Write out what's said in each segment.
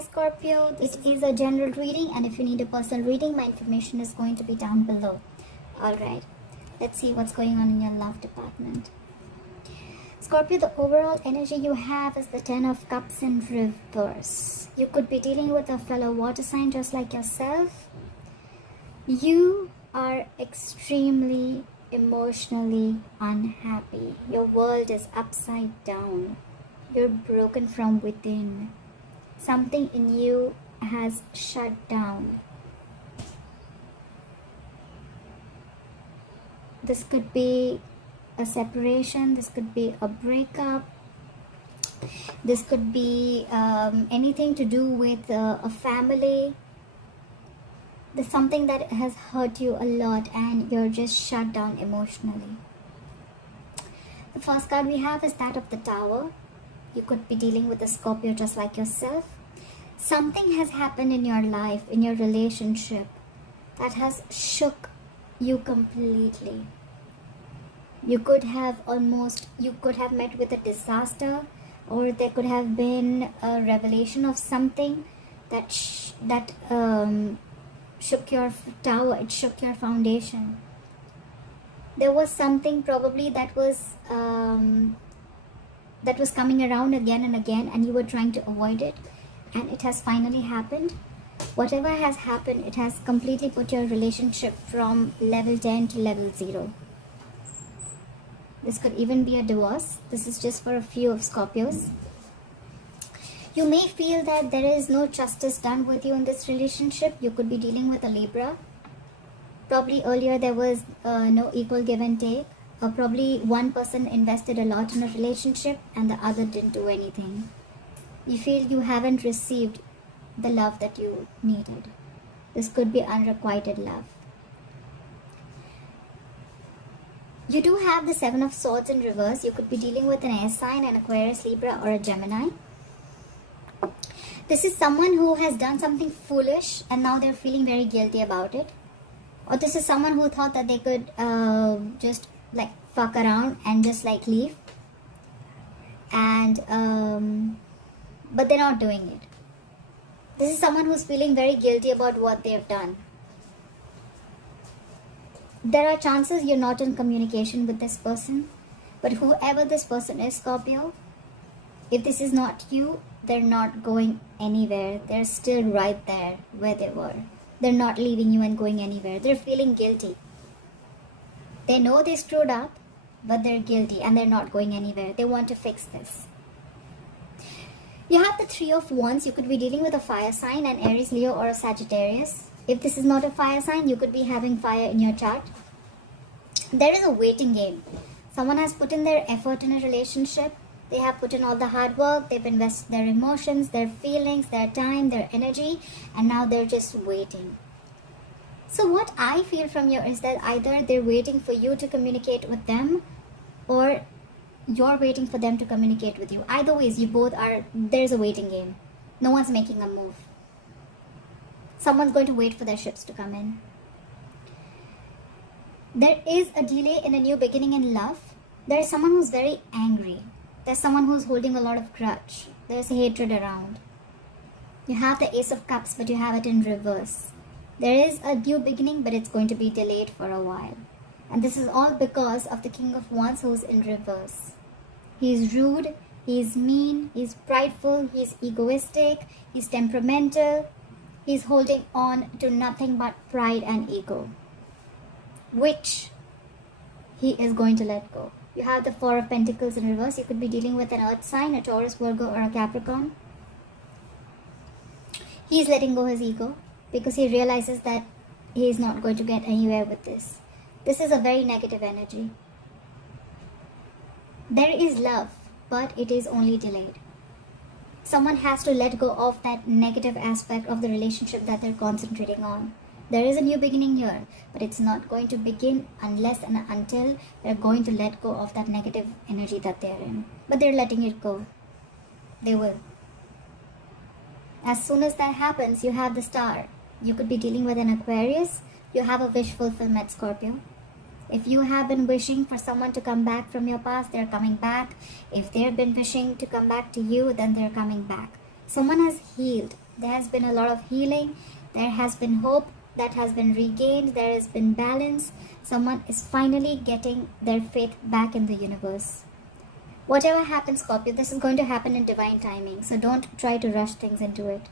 Scorpio. It is a general reading, and if you need a personal reading, my information is going to be down below. Alright, let's see what's going on in your love department. Scorpio, the overall energy you have is the 10 of Cups in reverse. You could be dealing with a fellow water sign just like yourself. You are extremely emotionally unhappy. Your world is upside down. You're broken from within. Something in you has shut down. This could be a separation, this could be a breakup, this could be anything to do with a family. There's something that has hurt you a lot and you're just shut down emotionally. The first card we have is that of the Tower. You could be dealing with a Scorpio just like yourself. Something has happened in your life, in your relationship, that has shook you completely. You could have met with a disaster, or there could have been a revelation of something that shook your tower, it shook your foundation. There was something probably that was coming around again and again, and you were trying to avoid it, and it has finally happened. Whatever has happened, it has completely put your relationship from level 10 to level 0. This could even be a divorce. This is just for a few of Scorpios. You may feel that there is no justice done with you in this relationship. You could be dealing with a Libra. Probably earlier there was no equal give and take. Or probably one person invested a lot in a relationship and the other didn't do anything. You feel you haven't received the love that you needed. This could be unrequited love. You do have the 7 of Swords in reverse. You could be dealing with an air sign, an Aquarius, Libra, or a Gemini. This is someone who has done something foolish and now they're feeling very guilty about it. Or this is someone who thought that they could just like fuck around and just like leave. And but they're not doing it. This is someone who's feeling very guilty about what they've done. There are chances you're not in communication with this person, but whoever this person is, Scorpio, if this is not you, they're not going anywhere. They're still right there where they were. They're not leaving you and going anywhere. They're feeling guilty. They know they screwed up, but they're guilty and they're not going anywhere. They want to fix this. You have the 3 of Wands. You could be dealing with a fire sign, an Aries, Leo, or a Sagittarius. If this is not a fire sign, you could be having fire in your chart. There is a waiting game. Someone has put in their effort in a relationship. They have put in all the hard work. They've invested their emotions, their feelings, their time, their energy, and now they're just waiting. So what I feel from you is that either they're waiting for you to communicate with them, or you're waiting for them to communicate with you. Either ways, you both are, there's a waiting game. No one's making a move. Someone's going to wait for their ships to come in. There is a delay in a new beginning in love. There is someone who's very angry. There's someone who's holding a lot of grudge. There's hatred around. You have the Ace of Cups, but you have it in reverse. There is a new beginning, but it's going to be delayed for a while. And this is all because of the King of Wands, who's in reverse. He's rude, he's mean, he's prideful, he's egoistic, he's temperamental. He's holding on to nothing but pride and ego, which he is going to let go. You have the 4 of Pentacles in reverse. You could be dealing with an earth sign, a Taurus, Virgo, or a Capricorn. He's letting go his ego because he realizes that he is not going to get anywhere with this. This is a very negative energy. There is love, but it is only delayed. Someone has to let go of that negative aspect of the relationship that they're concentrating on. There is a new beginning here, but it's not going to begin unless and until they're going to let go of that negative energy that they're in. But they're letting it go. They will. As soon as that happens, you have the Star. You could be dealing with an Aquarius. You have a wish fulfillment, Scorpio. If you have been wishing for someone to come back from your past, they're coming back. If they've been wishing to come back to you, then they're coming back. Someone has healed. There has been a lot of healing. There has been hope that has been regained. There has been balance. Someone is finally getting their faith back in the universe. Whatever happens, Scorpio, this is going to happen in divine timing. So don't try to rush things into it.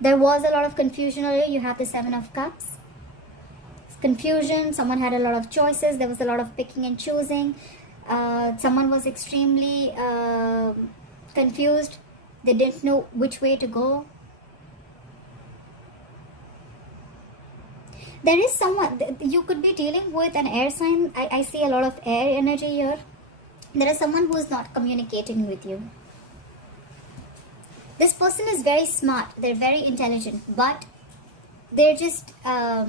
There was a lot of confusion earlier. You have the Seven of Cups. Confusion. Someone had a lot of choices. There was a lot of picking and choosing. Someone was extremely confused. They didn't know which way to go. There is someone, you could be dealing with an air sign. I see a lot of air energy here. There is someone who is not communicating with you. This person is very smart. They're very intelligent, but they're just they're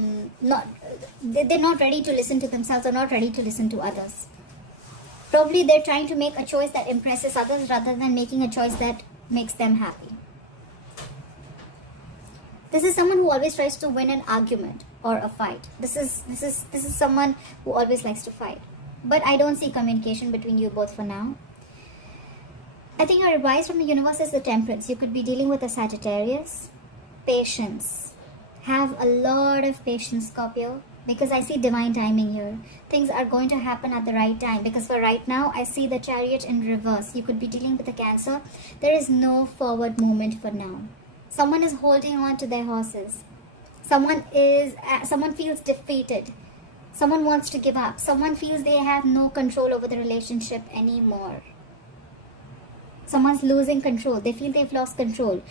not ready to listen to themselves or not ready to listen to others. Probably they're trying to make a choice that impresses others rather than making a choice that makes them happy. This is someone who always tries to win an argument or a fight. This is someone who always likes to fight. But I don't see communication between you both for now. I think your advice from the universe is the Temperance. You could be dealing with a Sagittarius. Patience. Have a lot of patience, Scorpio, because I see divine timing here. Things are going to happen at the right time, because for right now I see the Chariot in reverse. You could be dealing with a Cancer. There is no forward movement for now. Someone is holding on to their horses. Someone feels defeated. Someone wants to give up. Someone feels they have no control over the relationship anymore. Someone's losing control. They feel they've lost control.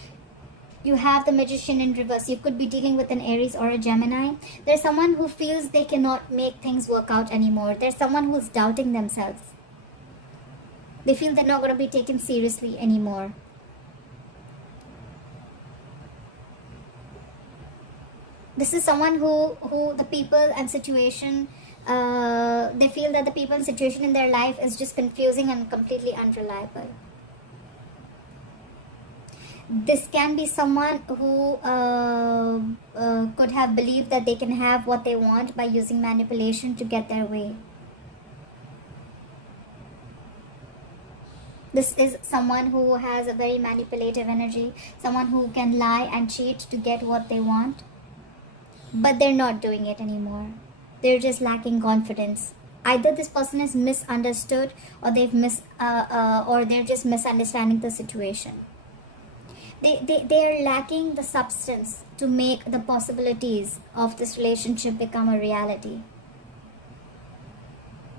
You have the Magician in reverse. You could be dealing with an Aries or a Gemini. There's someone who feels they cannot make things work out anymore. There's someone who's doubting themselves. They feel they're not going to be taken seriously anymore. This is someone who the people and situation, they feel that the people and situation in their life is just confusing and completely unreliable. This can be someone who could have believed that they can have what they want by using manipulation to get their way. This is someone who has a very manipulative energy, someone who can lie and cheat to get what they want. But they're not doing it anymore. They're just lacking confidence. Either this person is misunderstood, or or they're just misunderstanding the situation. They are lacking the substance to make the possibilities of this relationship become a reality.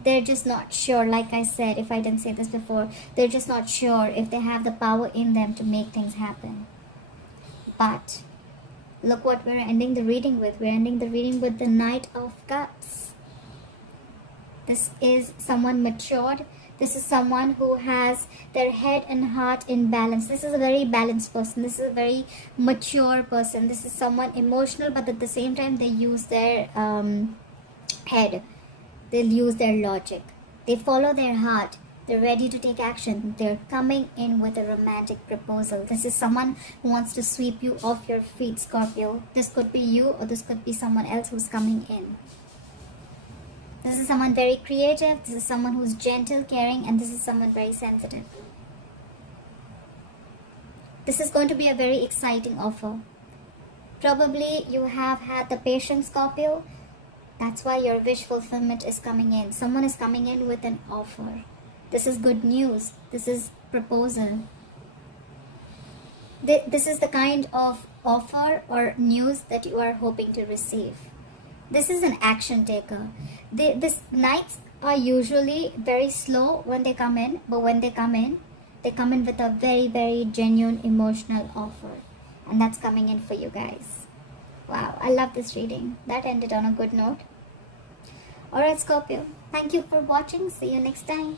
They're just not sure. Like I said, if I didn't say this before, they're just not sure if they have the power in them to make things happen. But look what we're ending the reading with. We're ending the reading with the Knight of Cups. This is someone matured. This is someone who has their head and heart in balance. This is a very balanced person. This is a very mature person. This is someone emotional, but at the same time they use their head. They'll use their logic. They follow their heart. They're ready to take action. They're coming in with a romantic proposal. This is someone who wants to sweep you off your feet, Scorpio. This could be you, or this could be someone else who's coming in. This is someone very creative. This is someone who's gentle, caring, and this is someone very sensitive. This is going to be a very exciting offer. Probably you have had the patience, Scorpio. That's why your wish fulfillment is coming in. Someone is coming in with an offer. This is good news. This is proposal. This is the kind of offer or news that you are hoping to receive. This is an action taker. These knights are usually very slow when they come in, but when they come in with a very, very genuine emotional offer. And that's coming in for you guys. Wow, I love this reading. That ended on a good note. Alright, Scorpio. Thank you for watching. See you next time.